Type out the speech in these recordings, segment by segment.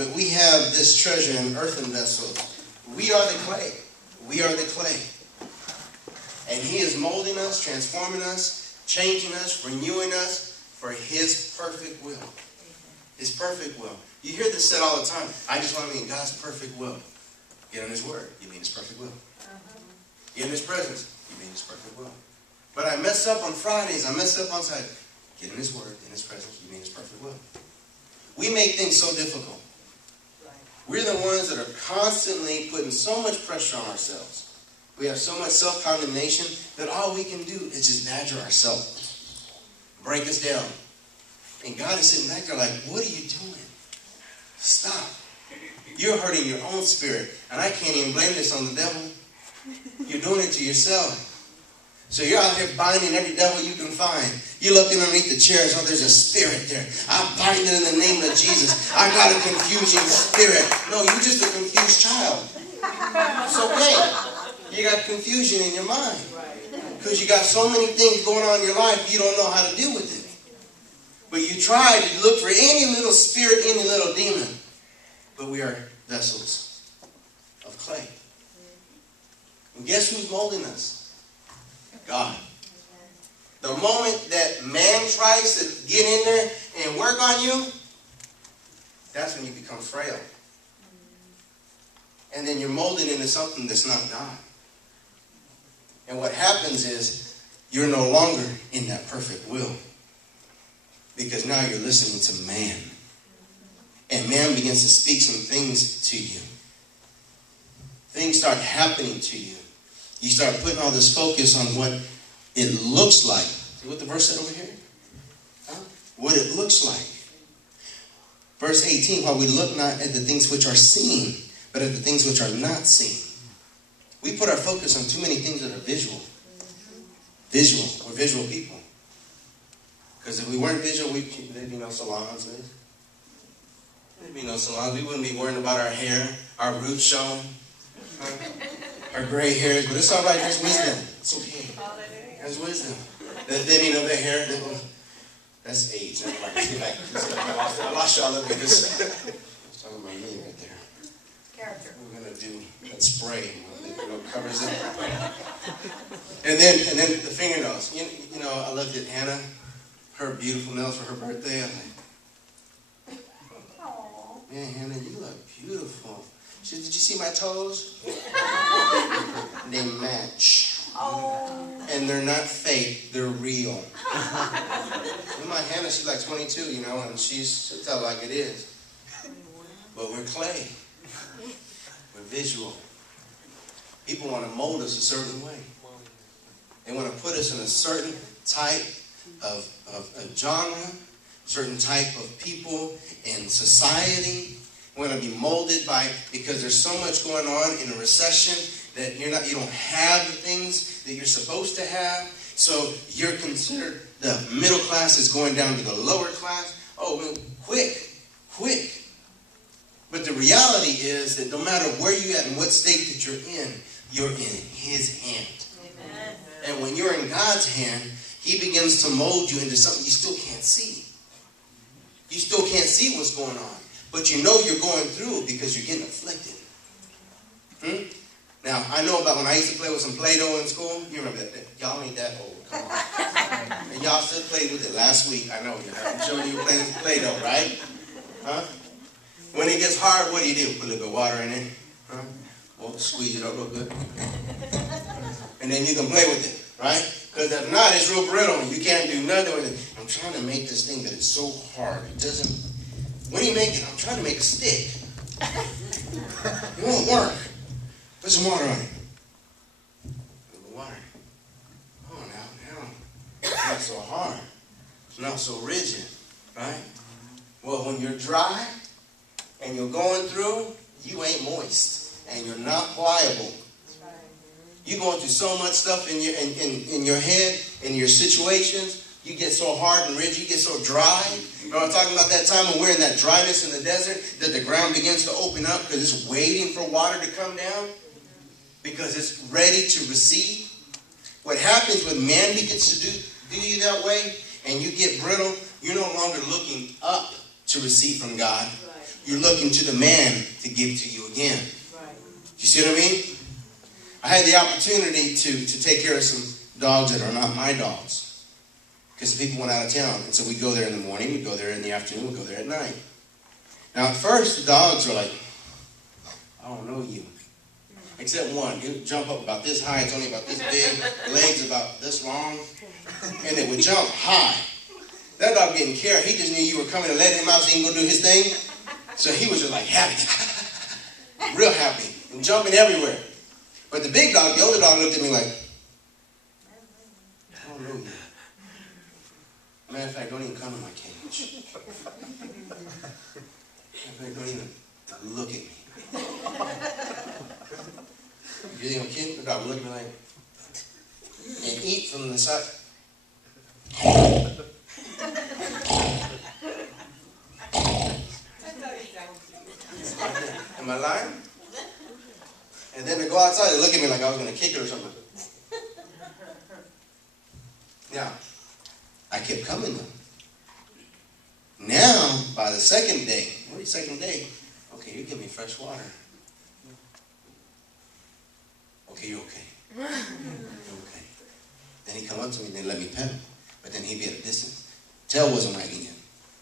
but we have this treasure in earthen vessels. We are the clay. We are the clay. And he is molding us, transforming us, changing us, renewing us for his perfect will. His perfect will. You hear this said all the time. I just want to be in God's perfect will. Get in his word. You mean his perfect will. Get in his presence. You mean his perfect will. But I mess up on Fridays. I mess up on Saturdays. Get in his word, in his presence. You mean his perfect will. We make things so difficult. We're the ones that are constantly putting so much pressure on ourselves. We have so much self-condemnation that all we can do is just badger ourselves. Break us down. And God is sitting back there like, what are you doing? Stop. You're hurting your own spirit. And I can't even blame this on the devil. You're doing it to yourself. So you're out here binding every devil you can find. You look underneath the chairs. Oh, there's a spirit there. I bind it in the name of Jesus. I got a confusing spirit. No, you're just a confused child. It's okay. You got confusion in your mind. Because you got so many things going on in your life, you don't know how to deal with it. But you try to look for any little spirit, any little demon. But we are vessels of clay. And guess who's molding us? God. The moment that man tries to get in there and work on you, that's when you become frail. And then you're molded into something that's not God. And what happens is you're no longer in that perfect will. Because now you're listening to man. And man begins to speak some things to you. Things start happening to you. You start putting all this focus on what it looks like. See what the verse said over here? Huh? What it looks like. Verse 18, while we look not at the things which are seen, but at the things which are not seen. We put our focus on too many things that are visual. Visual. We're visual people. Because if we weren't visual, there'd be no salons. There'd be no salons. We wouldn't be worrying about our hair, our roots showing, our gray hairs. But it's all right. There's wisdom. It's okay. There's wisdom. The thinning of the hair. That's age. I lost y'all up because I was talking about me right there. Character. We're going to do that spray. Covers it. And then the fingernails. You know, I looked at Hannah, her beautiful nails for her birthday. I was like, man, Hannah, you look beautiful. She said, did you see my toes? They match. Oh. And they're not fake, they're real. And my Hannah, she's like 22, you know, and she'll tell like it is. But we're clay. We're visual. People want to mold us a certain way. They want to put us in a certain type of genre, certain type of people in society. We want to be molded because there's so much going on in a recession that you don't have the things that you're supposed to have. So you're considered the middle class is going down to the lower class. Oh, well, quick. But the reality is that no matter where you're at and what state that you're in his hand. Amen. And when you're in God's hand, he begins to mold you into something you still can't see. You still can't see what's going on. But you know you're going through it because you're getting afflicted. Now, I know about when I used to play with some Play-Doh in school. You remember that? Y'all ain't that old. Come on. And y'all still played with it last week. I know. I'm sure you were playing with Play-Doh, right? Huh? When it gets hard, what do? Put a little bit of water in it. Huh? Well, squeeze it up real good. And then you can play with it, right? Because if not, it's real brittle. You can't do nothing with it. I'm trying to make this thing, but it's so hard. It doesn't... When you make it, I'm trying to make a stick. It won't work. Put some water on it. A little water. Oh, now. It's not so hard. It's not so rigid, right? Well, when you're dry and you're going through, you ain't moist and you're not pliable. You're going through so much stuff in your head, in your situations. You get so hard and rigid. You get so dry. You know, I'm talking about that time when we're in that dryness in the desert, that the ground begins to open up because it's waiting for water to come down, because it's ready to receive. What happens when man begins to do you that way, and you get brittle, you're no longer looking up to receive from God. you're looking to the man to give to you again. Right. You see what I mean? I had the opportunity to take care of some dogs that are not my dogs. Because people went out of town. And so we'd go there in the morning, we'd go there in the afternoon, we'd go there at night. Now at first the dogs were like, I don't know you. Except one. He would jump up about this high, it's only about this big, legs about this long. And it would jump high. That dog didn't care. He just knew you were coming to let him out so he can go do his thing. So he was just like happy. Real happy. And jumping everywhere. But the big dog, the older dog, looked at me like, I don't know you. Matter of fact, don't even come to my cage. Matter of fact, don't even look at me. You think I'm kidding? The dog would look at me like, and eat from the side. Am I lying? And then they go outside, they look at me like I was going to kick it or something. Now, I kept coming though. Now, by the second day, okay, you give me fresh water. Okay, you're okay. You're okay. Then he come up to me and they let me pet him. But then he'd be at a distance. Tail wasn't wagging yet.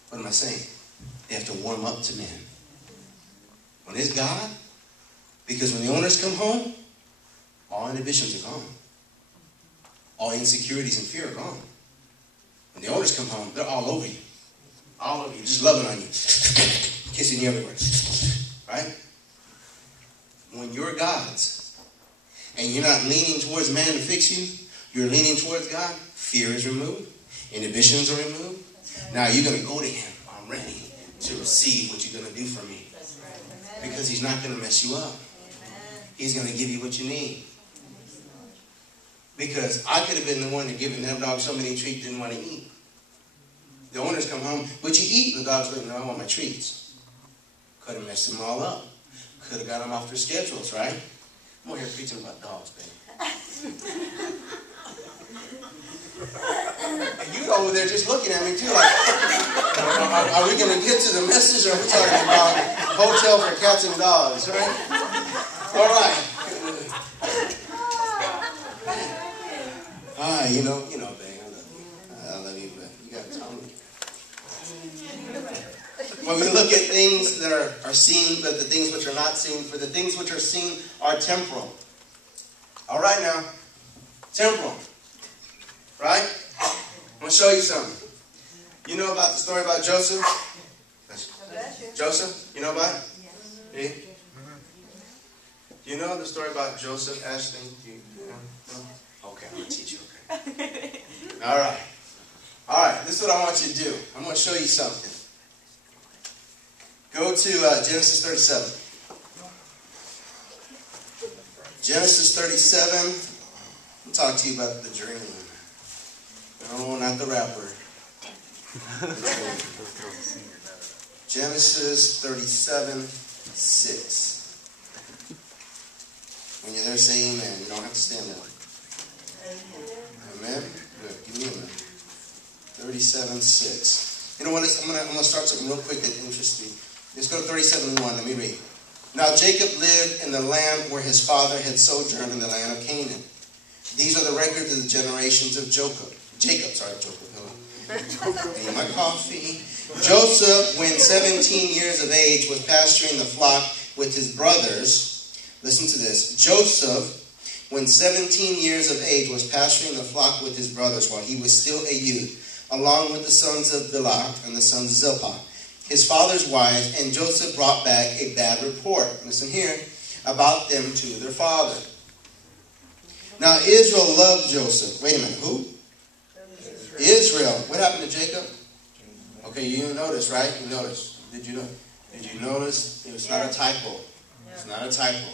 What am I saying? They have to warm up to man. When it's God, because when the owners come home, all inhibitions are gone. All insecurities and fear are gone. When the owners come home, they're all over you. All over you, just loving on you. Kissing you everywhere. Right? When you're God's, and you're not leaning towards man to fix you, you're leaning towards God, fear is removed. Inhibitions are removed. Right. Now you're going to go to him. I'm ready to receive what you're going to do for me. Right. Because he's not going to mess you up. Amen. He's going to give you what you need. Because I could have been the one that giving that dog so many treats didn't want to eat. The owners come home, but you eat. The dog's like, no, I want my treats. Could have messed them all up. Could have got them off their schedules, right? I'm over here preaching about dogs, baby. And you over there just looking at me too like, are we going to get to the message or are we talking about hotel for cats and dogs, right? All right. You know, babe, I love you, but you got to tell me. When we look at things that are seen, but the things which are not seen, for the things which are seen are temporal. All right now, temporal. Right? I'm going to show you something. You know about the story about Joseph? Joseph? You know about it? Yes. Do you know the story about Joseph, Ashley? Do you know? Okay, I'm going to teach you. Okay. All right. All right, this is what I want you to do. I'm going to show you something. Go to Genesis 37. Genesis 37. I'll talk to you about the dream. No, not the rapper. Genesis 37:6. When you're there, say amen. You don't have to stand up. Amen? Good. Give me a minute. 37:6. You know what? I'm gonna start something real quick that interests me. Let's go to 37:1. Let me read. Now Jacob lived in the land where his father had sojourned in the land of Canaan. These are the records of the generations of Jacob. Hello. I need my coffee. Joseph, when 17 years of age, was pasturing the flock with his brothers. Listen to this. Joseph, when 17 years of age, was pasturing the flock with his brothers while he was still a youth, along with the sons of Bilhah and the sons of Zilpah, his father's wives, and Joseph brought back a bad report, listen here, about them to their father. Now Israel loved Joseph. Wait a minute, who? Israel. What happened to Jacob? Okay, you notice, right? You notice. Did you notice? It was not a typo. It's not a typo.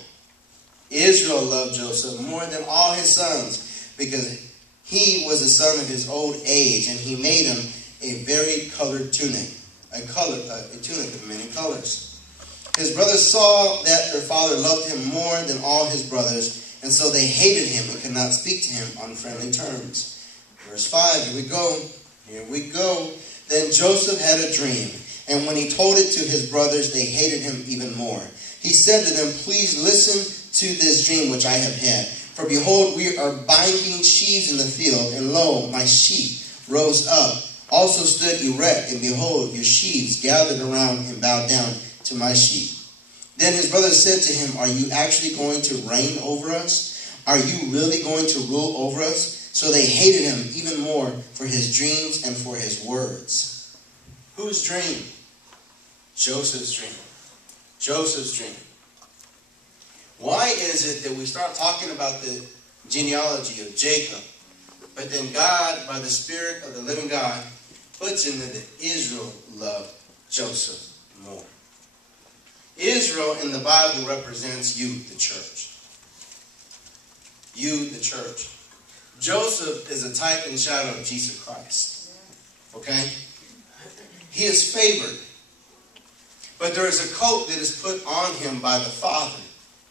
Israel loved Joseph more than all his sons because he was the son of his old age, and he made him a very colored tunic, a tunic of many colors. His brothers saw that their father loved him more than all his brothers, and so they hated him and could not speak to him on friendly terms. Verse 5, here we go. Then Joseph had a dream, And when he told it to his brothers, they hated him even more. He said to them, please listen to this dream which I have had. For behold, we are binding sheaves in the field, and lo, my sheep rose up, also stood erect, and behold, your sheaves gathered around and bowed down to my sheep. Then his brothers said to him, are you actually going to reign over us? Are you really going to rule over us? So they hated him even more for his dreams and for his words. Whose dream? Joseph's dream. Joseph's dream. Why is it that we start talking about the genealogy of Jacob, but then God, by the Spirit of the living God, puts in that Israel loved Joseph more? Israel in the Bible represents you, the church. You, the church. Joseph is a type and shadow of Jesus Christ. Okay? He is favored. But there is a coat that is put on him by the Father.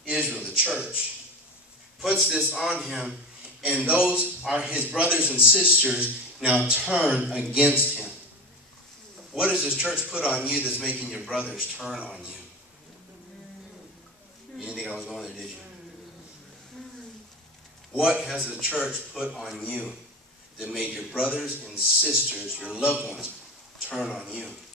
Israel, the church, puts this on him, and those are his brothers and sisters now turn against him. What does this church put on you that's making your brothers turn on you? You didn't think I was going there, did you? What has the church put on you that made your brothers and sisters, your loved ones, turn on you?